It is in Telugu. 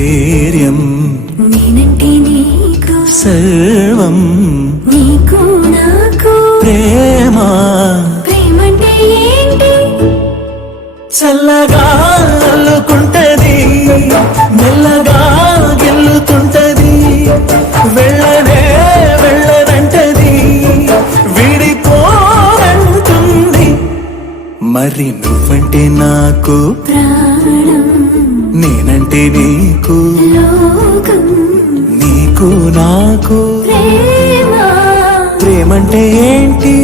ధైర్యం నేనంటే నీకు సర్వం నీకు నాకు ప్రేమ ప్రేమంటే ఏంటి చల్లగా అల్లుకుంటది మెల్లగా గెల్లుతుంటది వెళ్ళనే వెళ్ళదంటది విడిపోనంటుంది మరి నువ్వంటే నాకు ప్రాణం నేనంటే నీకు లోకం నీకు నాకు ప్రేమ ప్రేమంటే ఏంటి